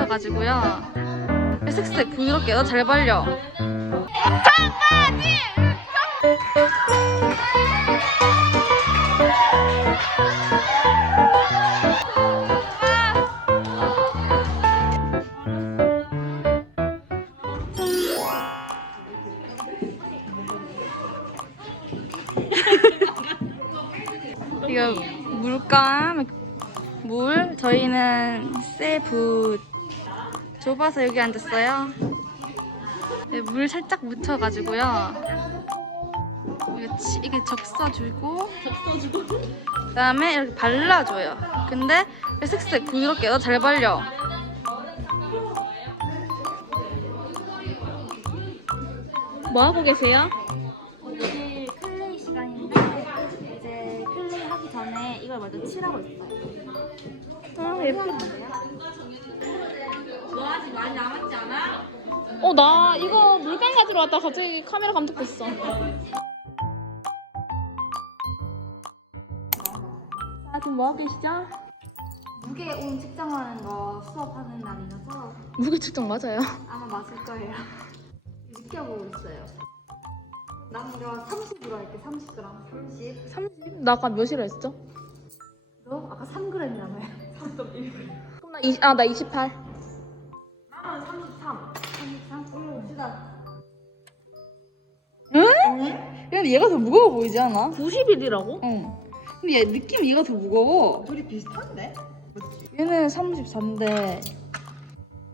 묻혀가지고요. 슥슥 부드럽게 너 잘 발려. 이거 물감 물 저희는 세부 좁아서 여기 앉았어요. 네, 물 살짝 묻혀가지고요. 이게, 적셔주고 그다음에 이렇게 발라줘요. 근데 슥슥 부드럽게 너잘 발려. 뭐 하고 계세요? 오늘 클레이 시간인데 이제 클레이 하기 전에 이걸 먼저 칠하고 있어요. 아 예쁘다. 어, 나 이거 물감 가지러 왔다 갑자기 카메라 감독됐어. 자, 지금 뭐 하고 계시죠? 무게 온 측정하는 거 수업하는 날이라서 무게 측정 맞아요? 아마 맞을 거예요. 지켜보고 있어요. 남은 거 30으로 할게, 30g. 30. 30? 나 아까 몇이라 했죠? 너 아까 3g이라며요. 그럼 나 20, 아, 나 28. 33? 올려봅시다. 근데 얘가 더 무거워 보이지 않아? 90일이라고? 응. 근데 얘 느낌 얘가 더 무거워. 둘이 비슷한데? 얘는 34인데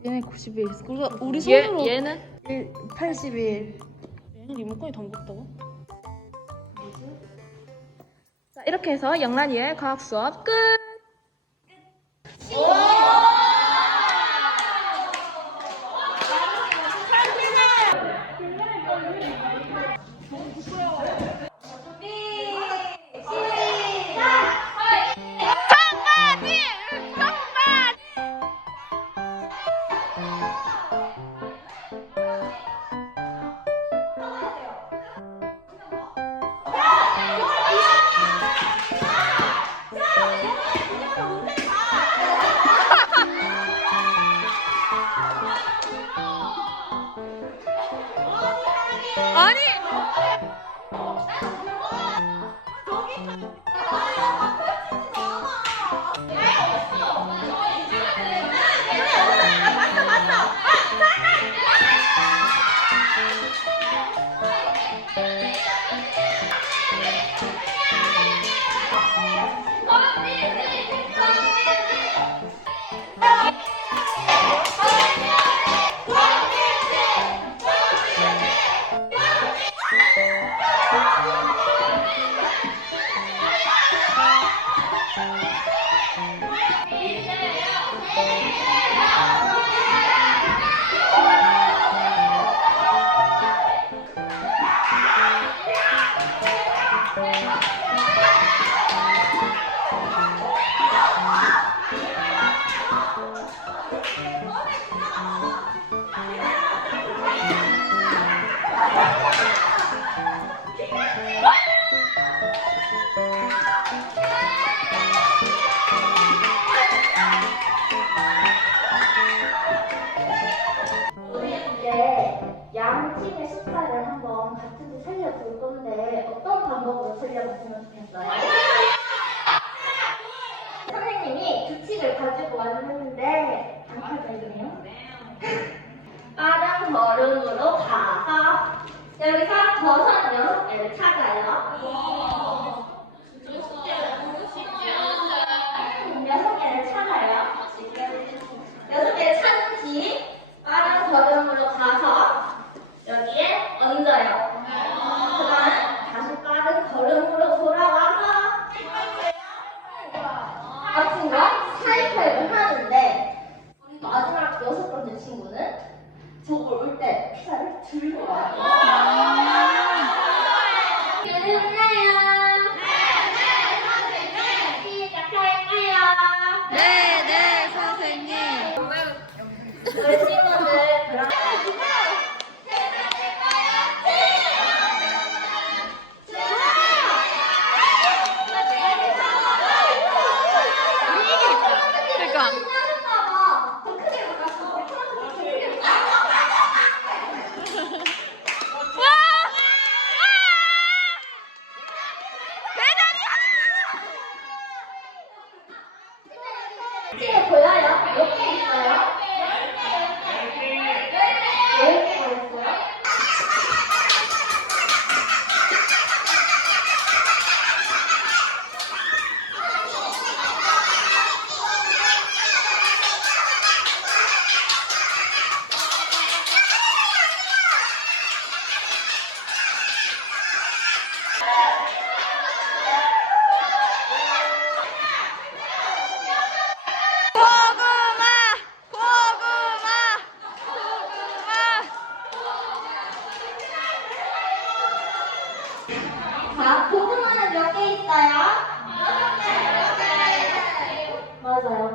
얘는 91. 그리고 우리 얘, 손으로 얘는? 1, 81. 얘는 리모컨이 더 무겁다고? 자, 이렇게 해서 영란이의 과학 수업 끝! 양 팀의 숫자를 한번 같이 살려볼 건데 어떤 방법으로 살려봤으면 좋겠어요? 선생님이 규칙을 가지고 왔는데 안 켜져있네요. 빠른 걸음으로 가서 여기서 버섯 여섯 개를 찾아요.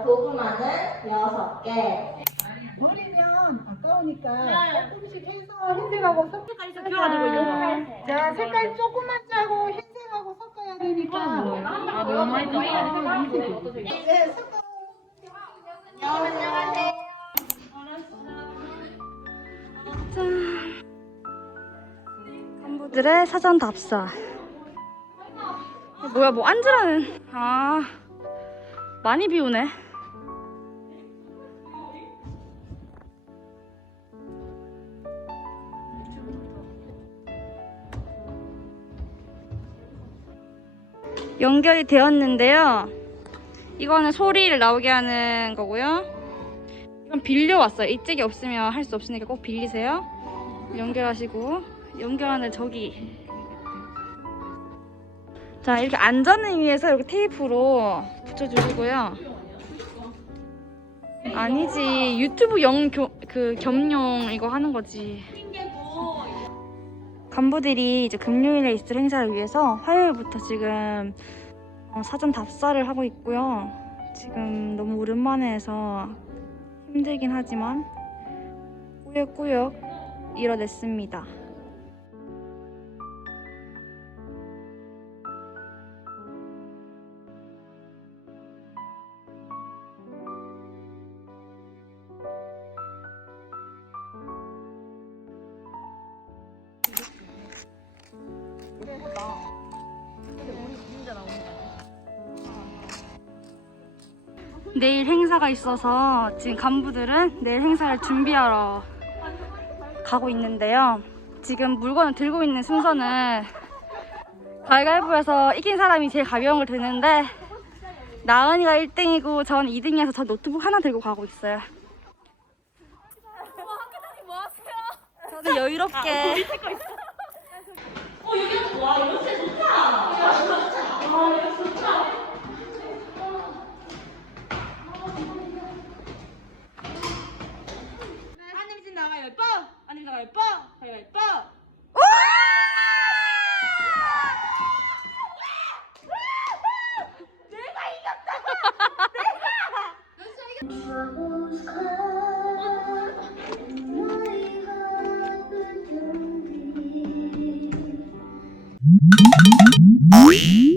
고구마는 여섯 개. 버리면 아까우니까 조금씩 해서 흰색하고 섞어야 돼. 자, 색깔 조금만 짜고 흰색하고 섞어야 되니까. 아, 너무 많이 네, 섞어. 간부들의 사전 답사. 뭐야, 뭐 앉으라는. 아, 많이 비우네. 연결이 되었는데요. 이거는 소리를 나오게 하는 거고요. 이건 빌려왔어요. 이쪽이 없으면 할 수 없으니까 꼭 빌리세요. 연결하시고 연결하는 저기 자 이렇게 안전을 위해서 이렇게 테이프로 붙여주시고요 아니지 유튜브 영 그 겸용 이거 하는 거지 간부들이 이제 금요일에 있을 행사를 위해서 화요일부터 지금 어, 사전 답사를 하고 있고요 지금 너무 오랜만에 해서 힘들긴 하지만 꾸역꾸역 이뤄냈습니다. 내일 행사가 있어서 지금 간부들은 내일 행사를 준비하러 가고 있는데요. 지금 물건을 들고 있는 순서는 가위바위보에서 이긴 사람이 제일 가벼운 걸 드는데 나은이가 1등이고 전 2등이어서 저 노트북 하나 들고 가고 있어요. 저는 여유롭게 와 이런 새 좋다. 야 좋다. 와 이런 좋다. 나열 번. 한임진 나가 열 번. 가위 열 번. 내가 이겼다. 내가. Bye.